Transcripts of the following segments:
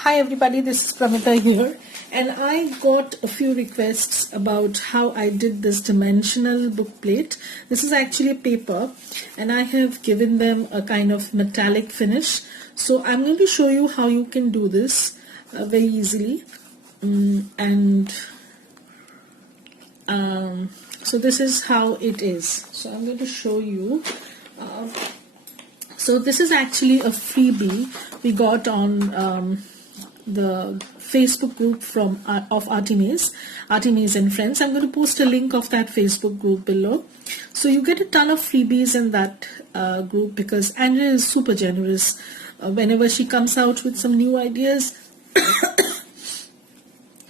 Hi everybody, this is Pramita here, and I got a few requests about how I did this dimensional book plate. This is actually a paper and I have given them a kind of metallic finish. So I'm going to show you how you can do this very easily. So this is how it is. So I'm going to show you. So this is actually a freebie we got on the Facebook group of Artymaze and Friends. I'm going to post a link of that Facebook group below. So you get a ton of freebies in that group because Andrea is super generous. Whenever she comes out with some new ideas,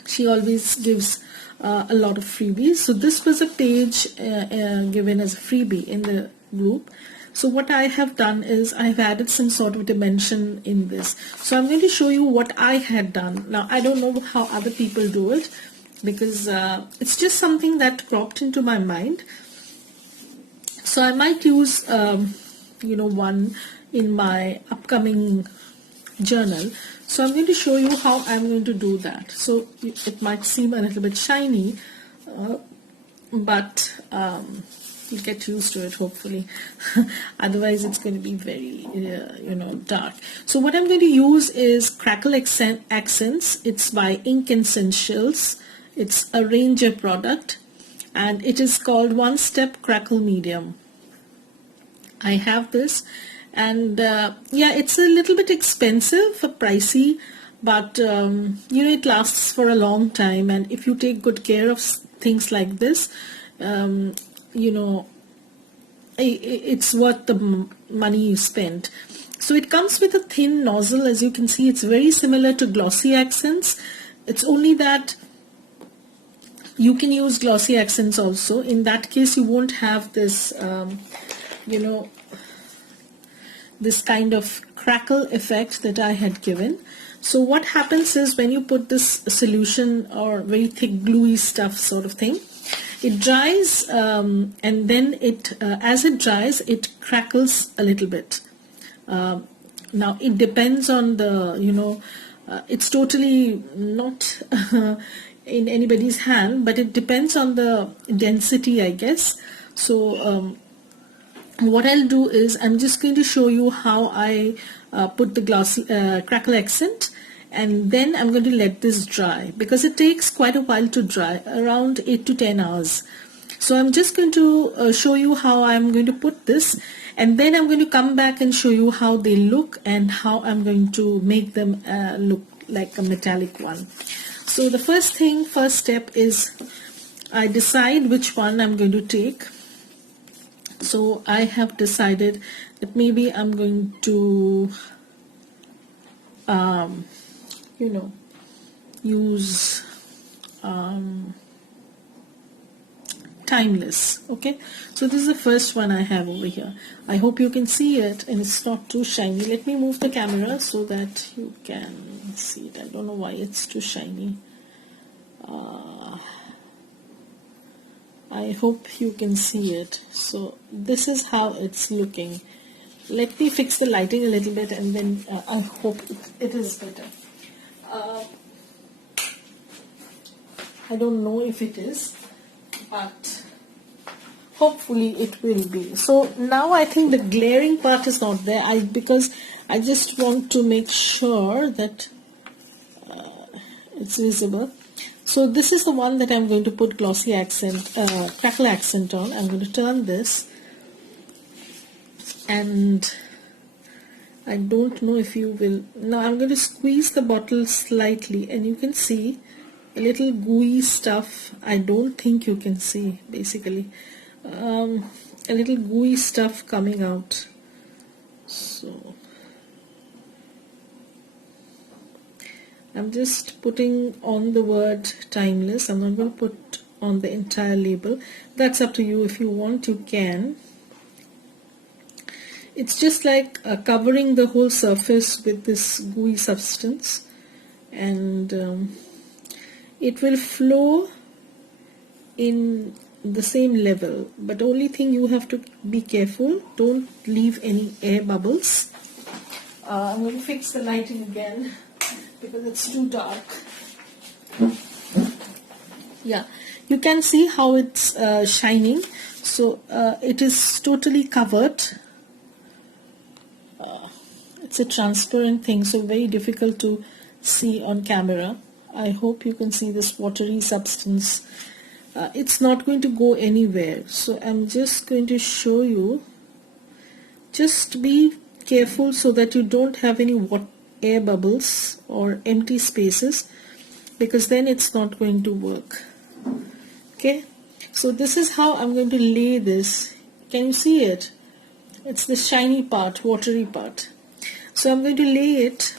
she always gives a lot of freebies. So this was a page given as a freebie in the group. So what I have done is I've added some sort of dimension in this. So I'm going to show you what I had done. Now I don't know how other people do it because it's just something that cropped into my mind. So I might use one in my upcoming journal. So I'm going to show you how I'm going to do that. So it might seem a little bit shiny, but you'll get used to it hopefully. Otherwise it's going to be very dark. So what I'm going to use is Crackle Accents. It's by Ink Essentials. It's a Ranger product and it is called One Step Crackle Medium. I have this and yeah, it's a little bit expensive, pricey, but it lasts for a long time, and if you take good care of things like this, it's worth the money you spent. So it comes with a thin nozzle. As you can see, it's very similar to Glossy Accents. It's only that you can use Glossy Accents also. In that case, you won't have this this kind of crackle effect that I had given. So what happens is when you put this solution or very thick gluey stuff sort of thing, it dries and then as it dries it crackles a little bit. Now it depends on the it's totally not in anybody's hand, but it depends on the density, I guess. So what I'll do is I'm just going to show you how I put the crackle accent, and then I'm going to let this dry because it takes quite a while to dry, around 8 to 10 hours. So I'm just going to show you how I'm going to put this, and then I'm going to come back and show you how they look and how I'm going to make them look like a metallic one. So the first step is I decide which one I'm going to take. So I have decided that maybe I'm going to use Timeless. Okay, so this is the first one I have over here. I hope you can see it and it's not too shiny. Let me move the camera so that you can see it. I don't know why it's too shiny. I hope you can see it. So this is how it's looking. Let me fix the lighting a little bit and then I hope it is better. I don't know if it is, but hopefully it will be. So now I think the glaring part is not there because I just want to make sure that it's visible. So this is the one that I'm going to put Glossy Accent, Crackle Accent on. I'm going to turn this, and I don't know if you will. Now I'm going to squeeze the bottle slightly and you can see a little gooey stuff. I don't think you can see basically a little gooey stuff coming out. So I'm just putting on the word Timeless. I'm not going to put on the entire label. That's up to you. If you want, you can. It's just like covering the whole surface with this gooey substance, and it will flow in the same level, but only thing you have to be careful, don't leave any air bubbles. I'm going to fix the lighting again because it's too dark. Yeah, you can see how it's shining. So it is totally covered. It's a transparent thing, so very difficult to see on camera. I hope you can see this watery substance. It's not going to go anywhere, so I'm just going to show you. Just be careful so that you don't have any air bubbles or empty spaces, because then it's not going to work. Okay, so this is how I'm going to lay this. Can you see it? It's the shiny part, watery part. So I'm going to lay it,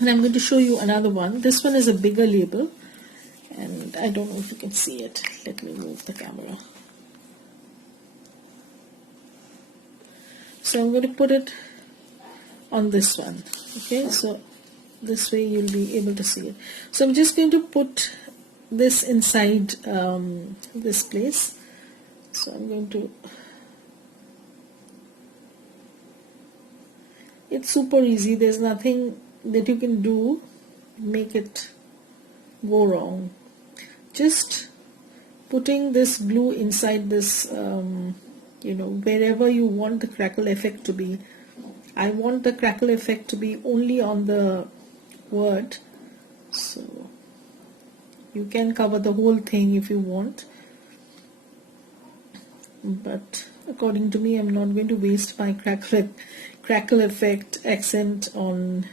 and I'm going to show you another one. This one is a bigger label, and I don't know if you can see it. Let me move the camera. So I'm going to put it on this one. Okay, so this way you'll be able to see it. So I'm just going to put this inside this place. So I'm going to, it's super easy. There's nothing that you can do to make it go wrong. Just putting this glue inside this, wherever you want the crackle effect to be. I want the crackle effect to be only on the word, so you can cover the whole thing if you want, but according to me, I'm not going to waste my crackle effect accent on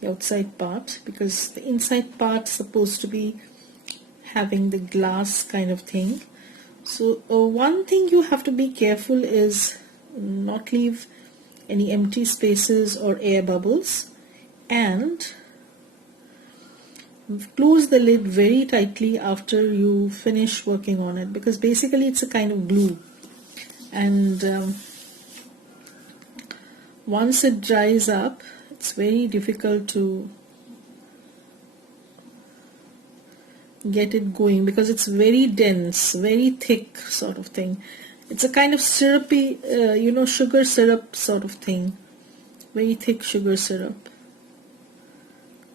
the outside part, because the inside part is supposed to be having the glass kind of thing. So one thing you have to be careful is not leave any empty spaces or air bubbles, and close the lid very tightly after you finish working on it, because basically it's a kind of glue, and once it dries up, it's very difficult to get it going, because it's very dense, very thick sort of thing. It's a kind of syrupy, sugar syrup sort of thing, very thick sugar syrup,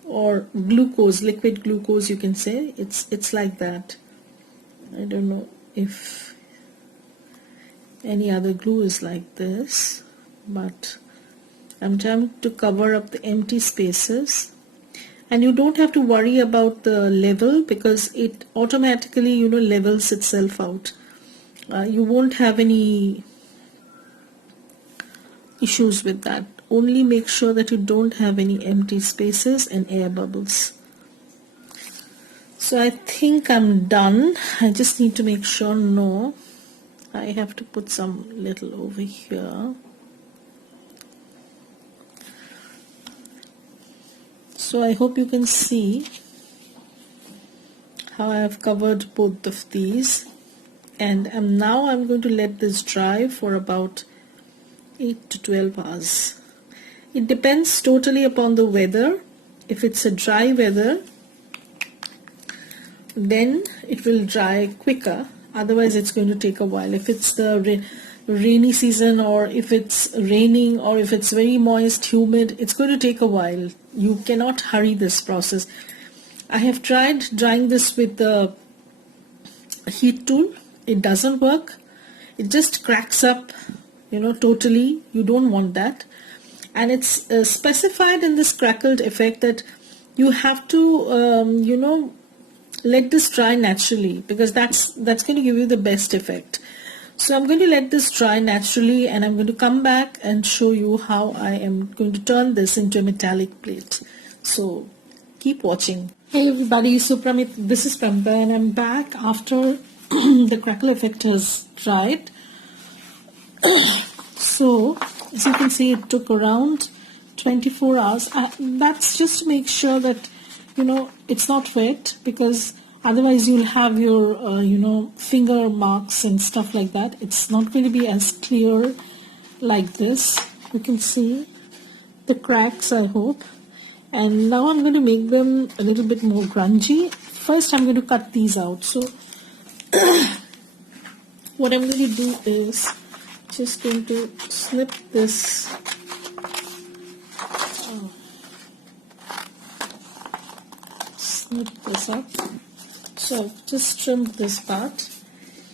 or glucose, liquid glucose you can say. It's like that. I don't know if any other glue is like this, but I'm trying to cover up the empty spaces. And you don't have to worry about the level, because it automatically levels itself out. You won't have any issues with that. Only make sure that you don't have any empty spaces and air bubbles. So I think I'm done. I just need to make sure. No, I have to put some little over here. So I hope you can see how I have covered both of these, and now I'm going to let this dry for about 8 to 12 hours. It depends totally upon the weather. If it's a dry weather, then it will dry quicker, otherwise it's going to take a while. If it's the rainy season, or if it's raining, or if it's very moist, humid, it's going to take a while. You cannot hurry this process. I have tried drying this with the heat tool. It doesn't work. It just cracks up, totally. You don't want that. And it's specified in this crackled effect that you have to, let this dry naturally, because that's going to give you the best effect. So I'm going to let this dry naturally, and I'm going to come back and show you how I am going to turn this into a metallic plate. So keep watching. Hey everybody, so this is Pramita, and I'm back after the crackle effect has dried. So as you can see, it took around 24 hours. That's just to make sure that it's not wet, because otherwise you'll have your finger marks and stuff like that. It's not going to be as clear like this. You can see the cracks, I hope. And now I'm going to make them a little bit more grungy. First I'm going to cut these out. So what I'm going to do is just going to snip this snip this up. So I've just trimmed this part,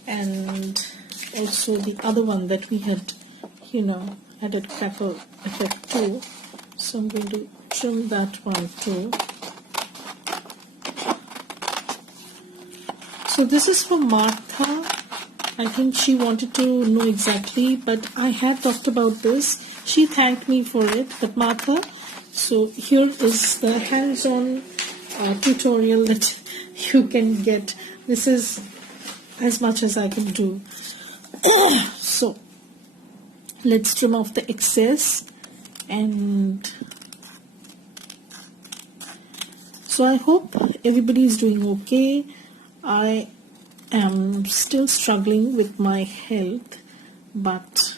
and also the other one that we had, added crackle effect to. So I'm going to trim that one too. So this is for Martha. I think she wanted to know exactly, but I had talked about this. She thanked me for it, but Martha, so here is the hands-on tutorial that you can get. This is as much as I can do. So let's trim off the excess, and so I hope everybody is doing okay. I am still struggling with my health, but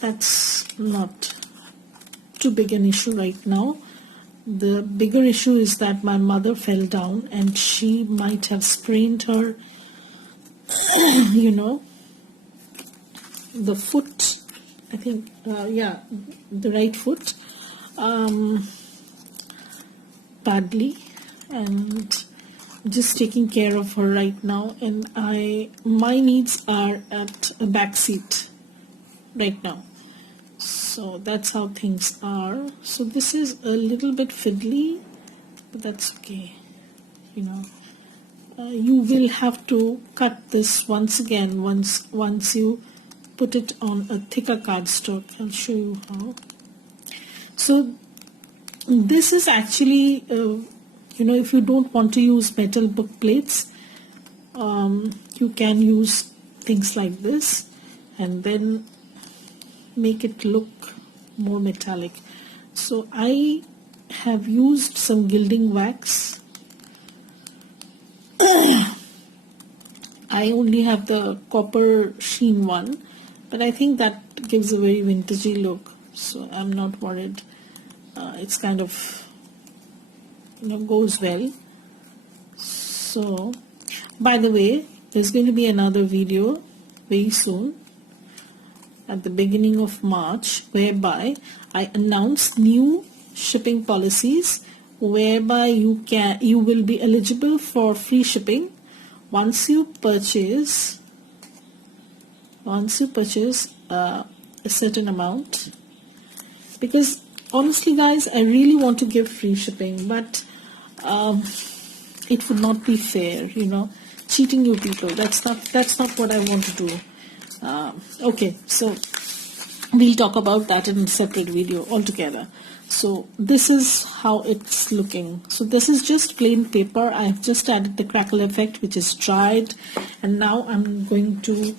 that's not too big an issue right now. The bigger issue is that my mother fell down and she might have sprained her, the foot, I think, the right foot, badly, and just taking care of her right now, and my needs are at a back seat right now. So that's how things are. So this is a little bit fiddly, but that's okay. You will have to cut this once again once you put it on a thicker cardstock. I'll show you how. So this is actually if you don't want to use metal book plates, you can use things like this and then make it look more metallic. So I have used some gilding wax. I only have the copper sheen one, but I think that gives a very vintagey look, so I'm not worried. It's kind of goes well. So by the way, there's going to be another video very soon at the beginning of March, whereby I announce new shipping policies, whereby you will be eligible for free shipping once you purchase a certain amount. Because honestly guys, I really want to give free shipping, but it would not be fair, cheating you people. That's not what I want to do. Okay, so we'll talk about that in a separate video altogether. So this is how it's looking. So this is just plain paper. I have just added the crackle effect, which is dried, and now I'm going to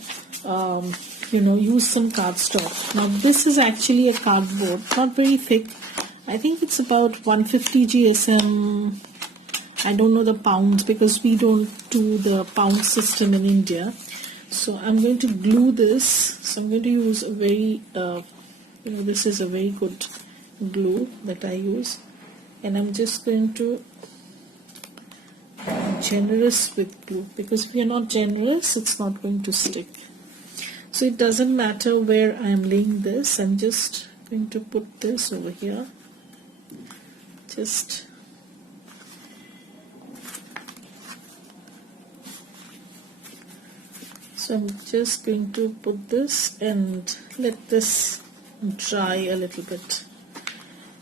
use some cardstock. Now this is actually a cardboard, not very thick. I think it's about 150 GSM. I don't know the pounds because we don't do the pound system in India. So I'm going to glue this. So I'm going to use a very, this is a very good glue that I use. And I'm just going to be generous with glue, because if you're not generous, it's not going to stick. So it doesn't matter where I'm laying this. I'm just going to put this over here. So I'm just going to put this and let this dry a little bit.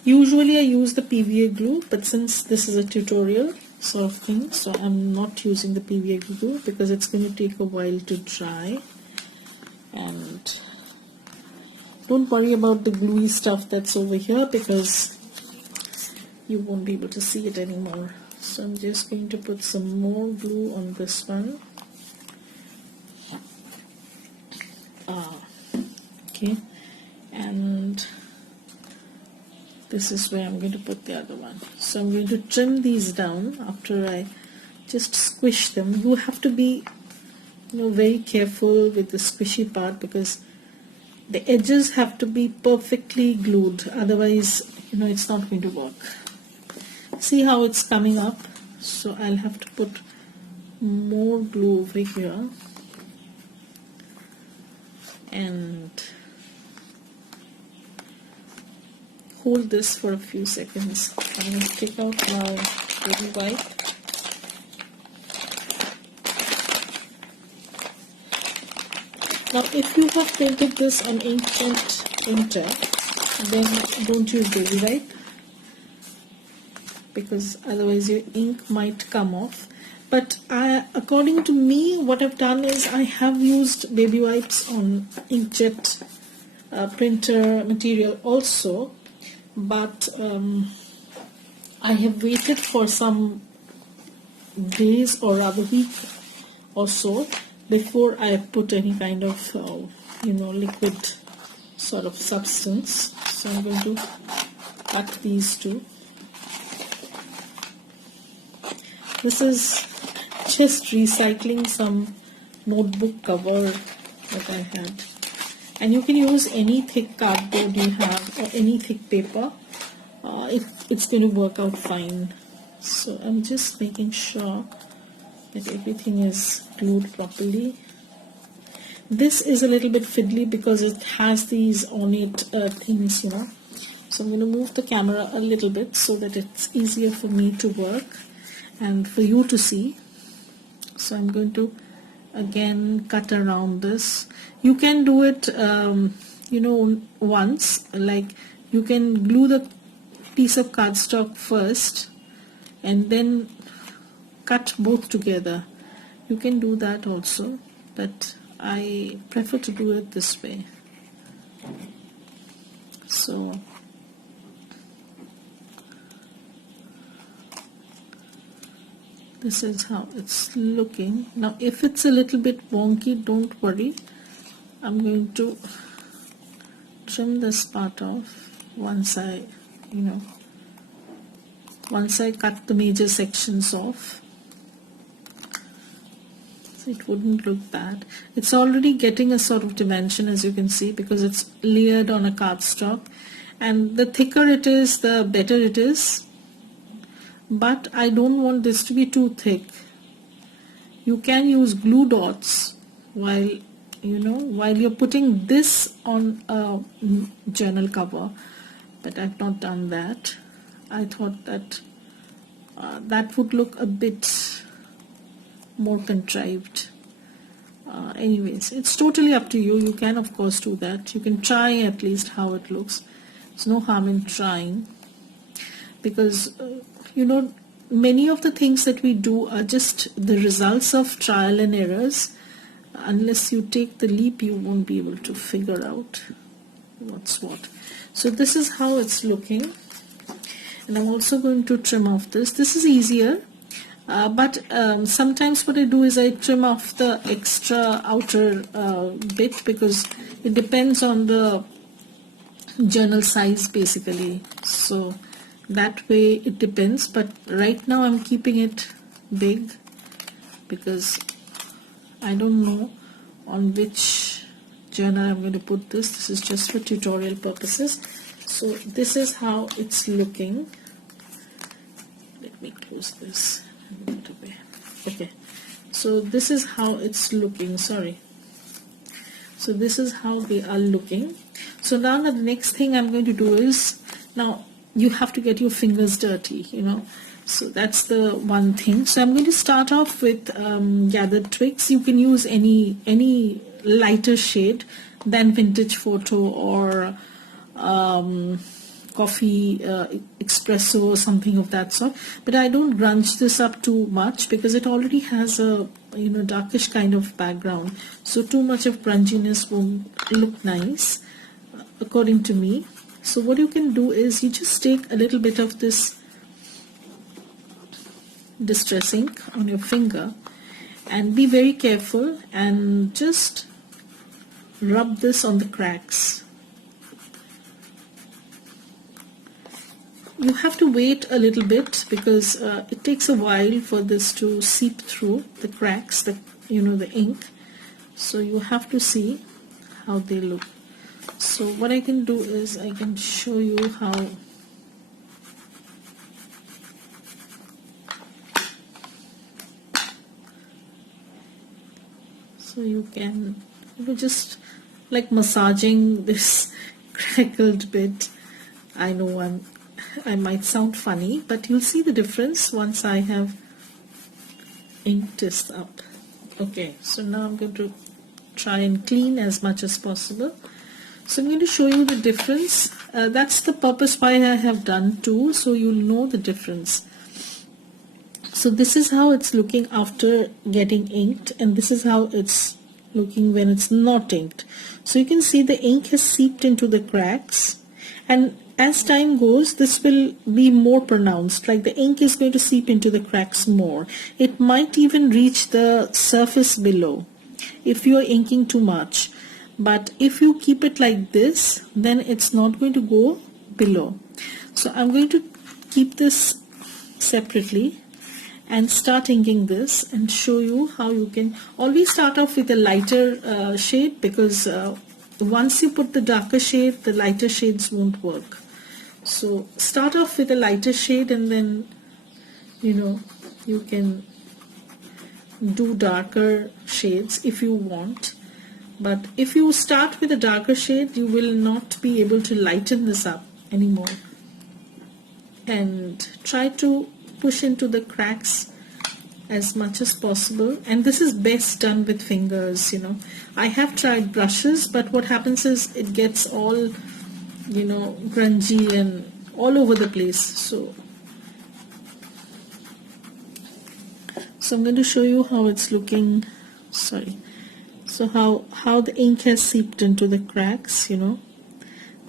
Usually I use the PVA glue, but since this is a tutorial sort of thing, so I'm not using the PVA glue because it's going to take a while to dry. And don't worry about the gluey stuff that's over here, because you won't be able to see it anymore. So I'm just going to put some more glue on this one. Okay, and this is where I'm going to put the other one. So I'm going to trim these down after I just squish them. You have to be very careful with the squishy part, because the edges have to be perfectly glued, otherwise it's not going to work. See how it's coming up? So I'll have to put more glue over here, and hold this for a few seconds. I'm going to take out my baby wipe. Now if you have printed this on inkjet printer, then don't use baby wipe, because otherwise your ink might come off. But according to me, what I've done is I have used baby wipes on inkjet printer material also, but I have waited for some days or rather week or so before I put any kind of liquid sort of substance. So I'm going to cut these two. This is just recycling some notebook cover that I had, and you can use any thick cardboard you have or any thick paper. It's going to work out fine. So I'm just making sure that everything is glued properly. This is a little bit fiddly because it has these ornate things, So I'm going to move the camera a little bit so that it's easier for me to work and for you to see. So I'm going to again cut around this. You can do it once, like you can glue the piece of cardstock first and then cut both together. You can do that also, but I prefer to do it this way. So this is how it's looking. Now if it's a little bit wonky, don't worry. I'm going to trim this part off once I cut the major sections off. So it wouldn't look bad. It's already getting a sort of dimension, as you can see, because it's layered on a cardstock, and the thicker it is, the better it is. But I don't want this to be too thick. You can use glue dots while you're putting this on a journal cover, but I've not done that. I thought that that would look a bit more contrived. Anyways, it's totally up to you. You can of course do that. You can try at least how it looks. There's no harm in trying, because many of the things that we do are just the results of trial and errors. Unless you take the leap, you won't be able to figure out what's what. So this is how it's looking, and I'm also going to trim off this. This is easier, but sometimes what I do is I trim off the extra outer bit, because it depends on the journal size basically. So that way it depends, but right now I'm keeping it big because I don't know on which journal I'm going to put this. This is just for tutorial purposes. So this is how it's looking. Let me close this and move it away. Okay, so this is how it's looking. Sorry. So this is how they are looking. So now the next thing I'm going to do is, now you have to get your fingers dirty, So that's the one thing. So I'm going to start off with gathered twigs. You can use any lighter shade than vintage photo or coffee espresso or something of that sort. But I don't grunge this up too much because it already has a darkish kind of background. So too much of grunginess won't look nice, according to me. So what you can do is you just take a little bit of this distress ink on your finger and be very careful and just rub this on the cracks. You have to wait a little bit because it takes a while for this to seep through the cracks, the ink. So you have to see how they look. So what I can do is I can show you how. So you can just like massaging this crackled bit I know I might sound funny, but you'll see the difference once I have inked this up. Okay, so now I'm going to try and clean as much as possible. So I'm going to show you the difference. That's the purpose why I have done two, so you'll know the difference. So this is how it's looking after getting inked, and this is how it's looking when it's not inked. So you can see the ink has seeped into the cracks, and as time goes this will be more pronounced, like the ink is going to seep into the cracks more. It might even reach the surface below if you are inking too much, but if you keep it like this, then it's not going to go below. So I'm going to keep this separately and start inking this and show you how you can always start off with a lighter shade, because once you put the darker shade, the lighter shades won't work. So start off with a lighter shade, and then you can do darker shades if you want. But if you start with a darker shade, you will not be able to lighten this up anymore. And try to push into the cracks as much as possible, and this is best done with fingers. I have tried brushes, but what happens is it gets all grungy and all over the place. So I'm going to show you how it's looking. So how the ink has seeped into the cracks,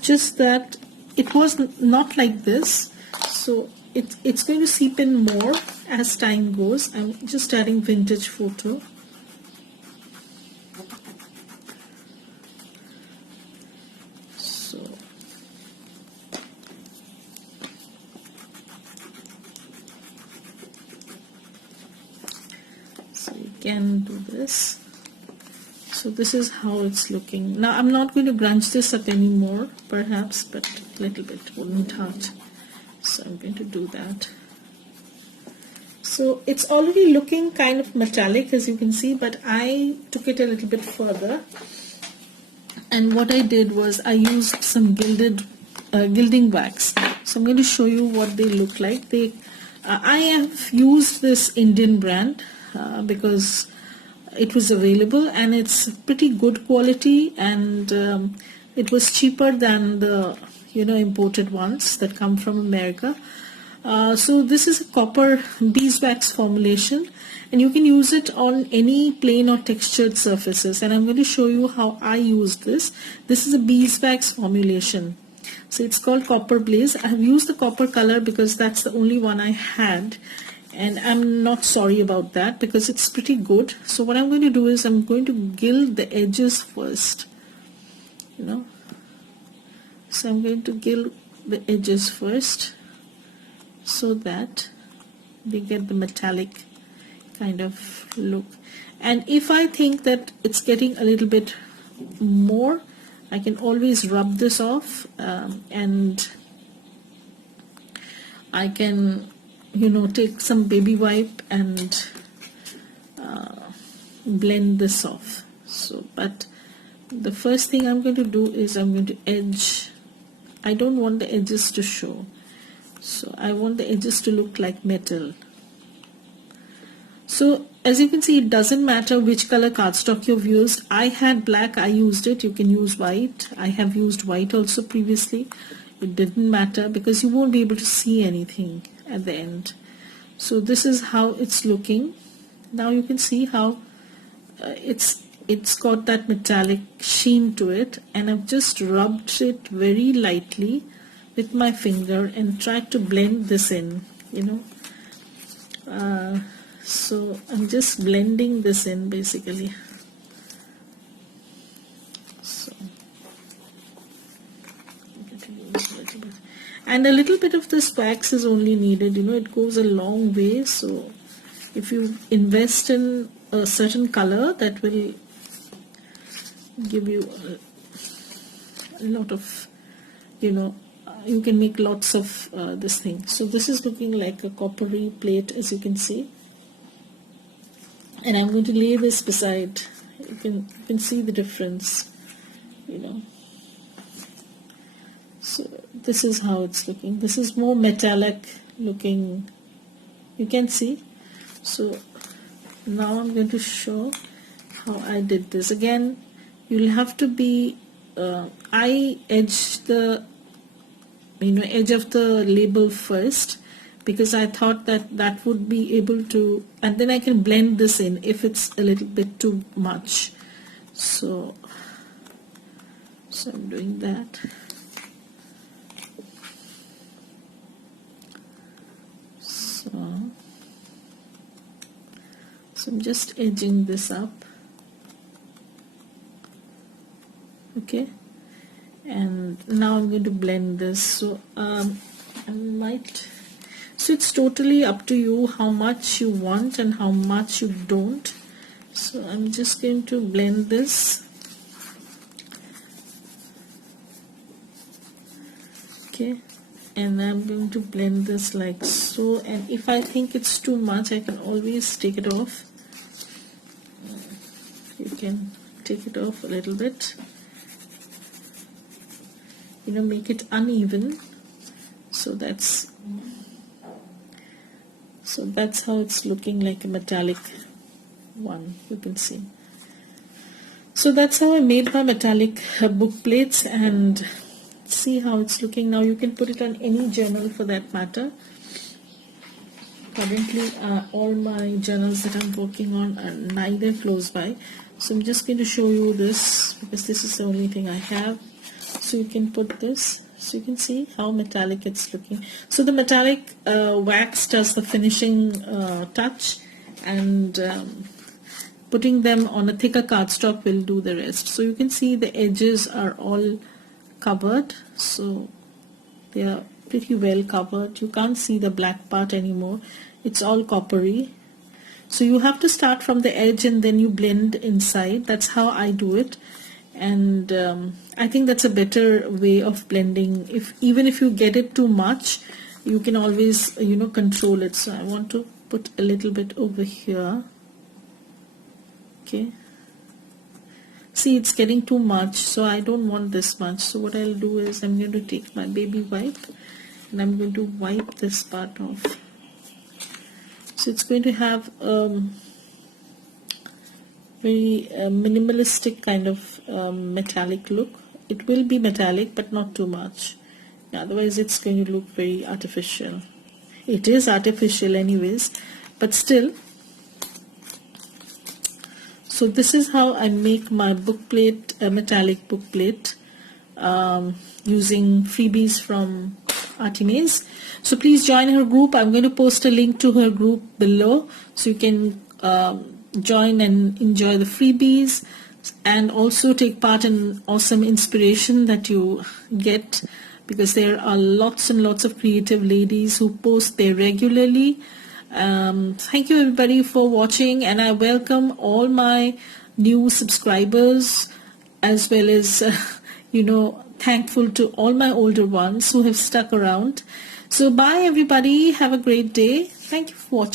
just that it was not like this. So it's going to seep in more as time goes. I'm just adding vintage photo. So you can do this. So this is how it's looking. Now I'm not going to grunge this up anymore, perhaps, but a little bit wouldn't hurt. So I'm going to do that. So it's already looking kind of metallic, as you can see, but I took it a little bit further. And what I did was I used some gilding wax. So I'm going to show you what they look like. I have used this Indian brand because it was available, and it's pretty good quality, and it was cheaper than the imported ones that come from America. So this is a copper beeswax formulation, and you can use it on any plain or textured surfaces, and I'm going to show you how I used this. This is a beeswax formulation. So it's called Copper Blaze. I have used the copper color because that's the only one I had, and I'm not sorry about that because it's pretty good. So what I'm going to do is I'm going to gild the edges first. So I'm going to gild the edges first so that they get the metallic kind of look. And if I think that it's getting a little bit more, I can always rub this off, and I can take some baby wipe and blend this off. So but the first thing I'm going to do is I'm going to edge. I don't want the edges to show, so I want the edges to look like metal. So as you can see, it doesn't matter which color cardstock you've used. I had black, I used it. You can use white. I have used white also previously. It didn't matter because you won't be able to see anything at the end. So this is how it's looking. Now you can see how it's got that metallic sheen to it, and I've just rubbed it very lightly with my finger and tried to blend this in, so I'm just blending this in basically. So I'm going to use a little bit, and a little bit of this wax is only needed. It goes a long way. So if you invest in a certain color, that will give you a lot of, you can make lots of this thing. So this is looking like a coppery plate, as you can see, and I'm going to lay this beside. You can see the difference, So this is how it's looking. This is more metallic looking, you can see. So now I'm going to show how I did this. Again, you'll have to be I edge the edge of the label first, because I thought that that would be able to, and then I can blend this in if it's a little bit too much. So I'm doing that. So I'm just edging this up. Okay, and now I'm going to blend this. So so it's totally up to you how much you want and how much you don't. So I'm just going to blend this. Okay, and I'm going to blend this like so, and if I think it's too much, I can always take it off. You can take it off a little bit, make it uneven. So that's how it's looking, like a metallic one, you can see. So that's how I made my metallic book plates, and see how it's looking. Now you can put it on any journal for that matter. Currently all my journals that I'm working on are neither close by, so I'm just going to show you this because this is the only thing I have. So you can put this, so you can see how metallic it's looking. So the metallic wax does the finishing touch, and putting them on a thicker cardstock will do the rest. So you can see the edges are all covered, so they are pretty well covered. You can't see the black part anymore, it's all coppery. So you have to start from the edge and then you blend inside. That's how I do it, and I think that's a better way of blending. Even if you get it too much, you can always control it. So I want to put a little bit over here. Okay, see, it's getting too much, so I don't want this much. So what I'll do is I'm going to take my baby wipe and I'm going to wipe this part off. So it's going to have very minimalistic kind of metallic look. It will be metallic, but not too much. Otherwise it's going to look very artificial. It is artificial anyways, but still. So this is how I make my book plate, metallic book plate, using freebies from Artymaze. So please join her group. I'm going to post a link to her group below, so you can join and enjoy the freebies, and also take part in awesome inspiration that you get, because there are lots and lots of creative ladies who post there regularly. Thank you everybody for watching, and I welcome all my new subscribers, as well as thankful to all my older ones who have stuck around. So bye everybody, have a great day. Thank you for watching.